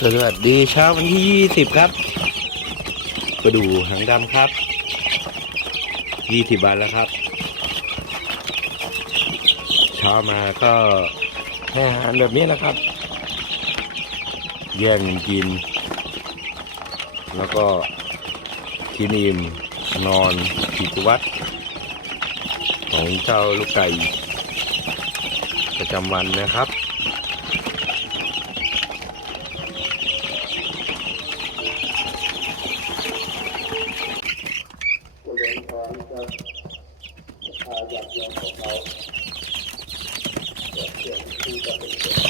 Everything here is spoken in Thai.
สวัสดีเช้าวันที่ 20 ครับมาดูหางดำครับ 20 วันแล้วครับ เช้ามาก็ให้อาหารแบบนี้นะครับ แย่งกิน แล้วก็กินอิ่มนอนกิจวัตรของเจ้าลูกไก่ประจำวันนะครับ ญาติโยมของเราเสียงที่จะเป็นเสียง